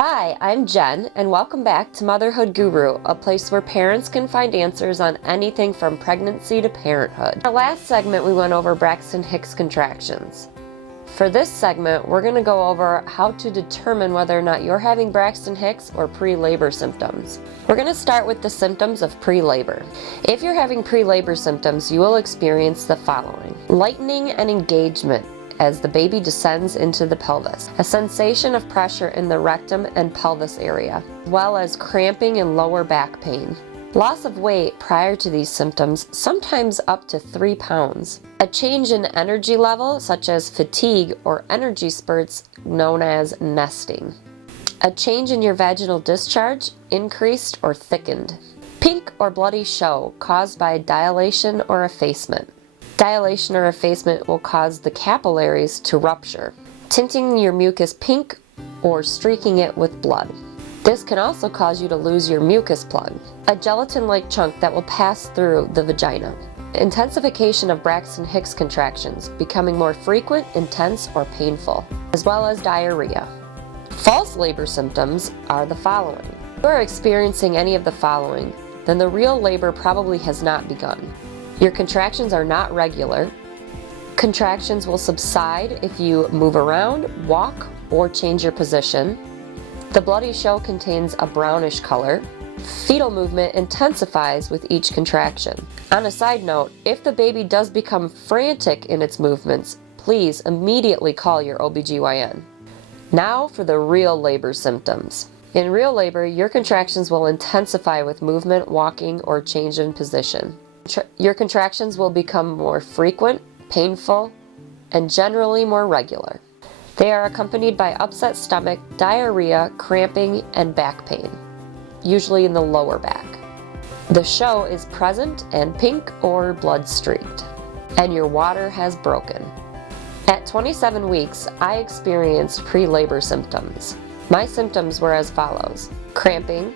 Hi, I'm Jen, and welcome back to Motherhood Guru, a place where parents can find answers on anything from pregnancy to parenthood. In our last segment, we went over Braxton Hicks contractions. For this segment, we're going to go over how to determine whether or not you're having Braxton Hicks or pre-labor symptoms. We're going to start with the symptoms of pre-labor. If you're having pre-labor symptoms, you will experience the following: lightening and engagement as the baby descends into the pelvis, a sensation of pressure in the rectum and pelvis area, as well as cramping and lower back pain. Loss of weight prior to these symptoms, sometimes up to 3 pounds. A change in energy level, such as fatigue or energy spurts known as nesting. A change in your vaginal discharge, increased or thickened. Pink or bloody show caused by dilation or effacement. Dilation or effacement will cause the capillaries to rupture, tinting your mucus pink or streaking it with blood. This can also cause you to lose your mucus plug, a gelatin-like chunk that will pass through the vagina. Intensification of Braxton Hicks contractions, becoming more frequent, intense, or painful, as well as diarrhea. False labor symptoms are the following. If you are experiencing any of the following, then the real labor probably has not begun. Your contractions are not regular. Contractions will subside if you move around, walk, or change your position. The bloody show contains a brownish color. Fetal movement intensifies with each contraction. On a side note, if the baby does become frantic in its movements, please immediately call your OBGYN. Now for the real labor symptoms. In real labor, your contractions will intensify with movement, walking, or change in position. Your contractions will become more frequent, painful, and generally more regular. They are accompanied by upset stomach, diarrhea, cramping, and back pain, usually in the lower back. The show is present and pink or blood-streaked, and your water has broken. At 27 weeks, I experienced pre-labor symptoms. My symptoms were as follows: cramping,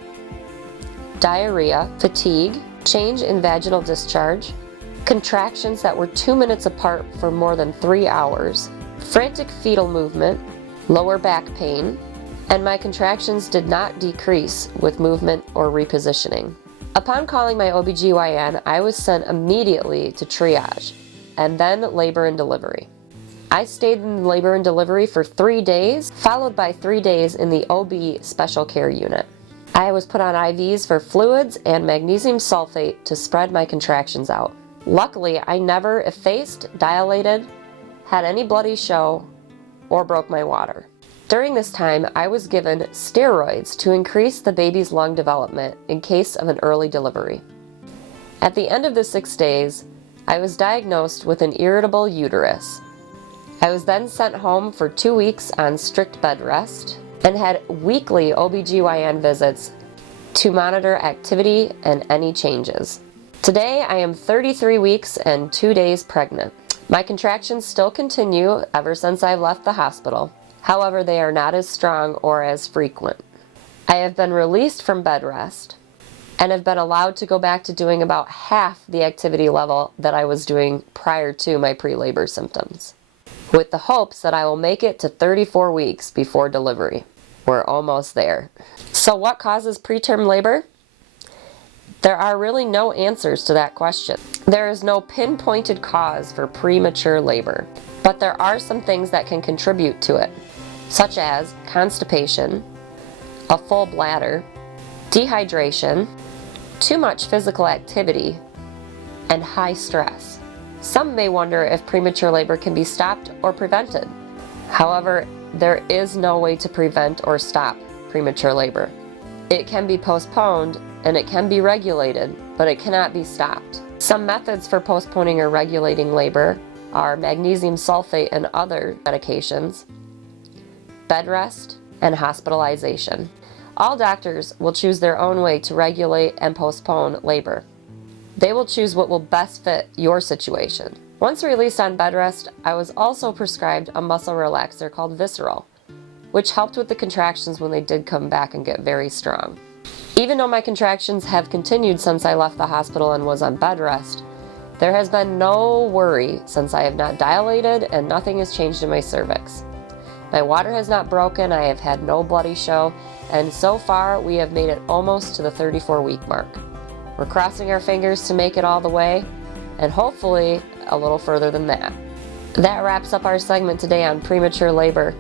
diarrhea, fatigue, change in vaginal discharge, contractions that were 2 minutes apart for more than 3 hours, frantic fetal movement, lower back pain, and my contractions did not decrease with movement or repositioning. Upon calling my OBGYN, I was sent immediately to triage, and then labor and delivery. I stayed in labor and delivery for 3 days, followed by 3 days in the OB special care unit. I was put on IVs for fluids and magnesium sulfate to spread my contractions out. Luckily, I never effaced, dilated, had any bloody show, or broke my water. During this time, I was given steroids to increase the baby's lung development in case of an early delivery. At the end of the 6 days, I was diagnosed with an irritable uterus. I was then sent home for 2 weeks on strict bed rest and had weekly OBGYN visits to monitor activity and any changes. Today, I am 33 weeks and 2 days pregnant. My contractions still continue ever since I've left the hospital. However, they are not as strong or as frequent. I have been released from bed rest and have been allowed to go back to doing about half the activity level that I was doing prior to my pre-labor symptoms, with the hopes that I will make it to 34 weeks before delivery. We're almost there. So what causes preterm labor? There are really no answers to that question. There is no pinpointed cause for premature labor, but there are some things that can contribute to it, such as constipation, a full bladder, dehydration, too much physical activity, and high stress. Some may wonder if premature labor can be stopped or prevented. However, there is no way to prevent or stop premature labor. It can be postponed and it can be regulated, but it cannot be stopped. Some methods for postponing or regulating labor are magnesium sulfate and other medications, bed rest, and hospitalization. All doctors will choose their own way to regulate and postpone labor. They will choose what will best fit your situation. Once released on bed rest, I was also prescribed a muscle relaxer called Visceral, which helped with the contractions when they did come back and get very strong. Even though my contractions have continued since I left the hospital and was on bed rest, there has been no worry since I have not dilated and nothing has changed in my cervix. My water has not broken, I have had no bloody show, and so far we have made it almost to the 34-week mark. We're crossing our fingers to make it all the way, and hopefully a little further than that. That wraps up our segment today on premature labor.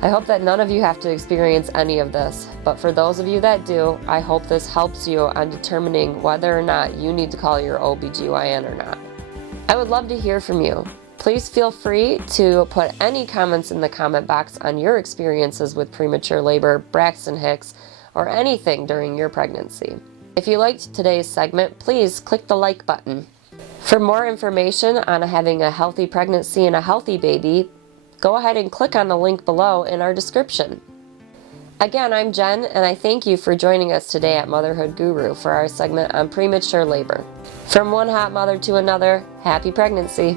I hope that none of you have to experience any of this, but for those of you that do, I hope this helps you on determining whether or not you need to call your OBGYN or not. I would love to hear from you. Please feel free to put any comments in the comment box on your experiences with premature labor, Braxton Hicks, or anything during your pregnancy. If you liked today's segment, please click the like button. For more information on having a healthy pregnancy and a healthy baby, go ahead and click on the link below in our description. Again, I'm Jen, and I thank you for joining us today at Motherhood Guru for our segment on premature labor. From one hot mother to another, happy pregnancy!